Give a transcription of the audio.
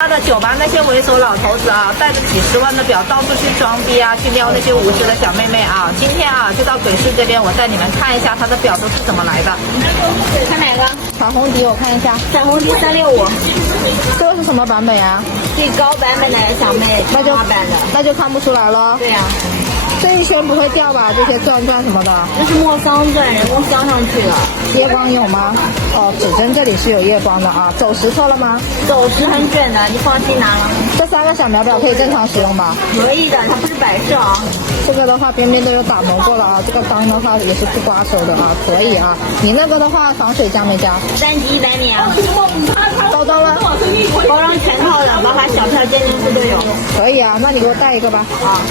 他的酒吧那些猥琐老头子啊，带着几十万的表到处去装逼啊，去撩那些无知的小妹妹啊。今天啊，就到鬼市这边，我带你们看一下他的表都是怎么来的。看哪个？彩虹底，我看一下。彩虹底365，这个是什么版本呀？最高版本的小妹，那就8版的。那就看不出来了。对呀、这一圈不会掉吧？这些钻什么的。这是莫桑钻，人工镶上去的。夜光有吗？哦，指针这里是有夜光的啊。走时错了吗？走时很准的，你放心拿了。这3个小秒表可以正常使用吧？可以的，它不是摆设啊。这个的话边边都有打磨过了啊，这个钢的话也是不刮手的啊，可以啊。你那个的话防水加没加3级100米啊。包装呢？包装全套的，毛发小票鉴定书都有。可以啊，那你给我带一个吧。啊。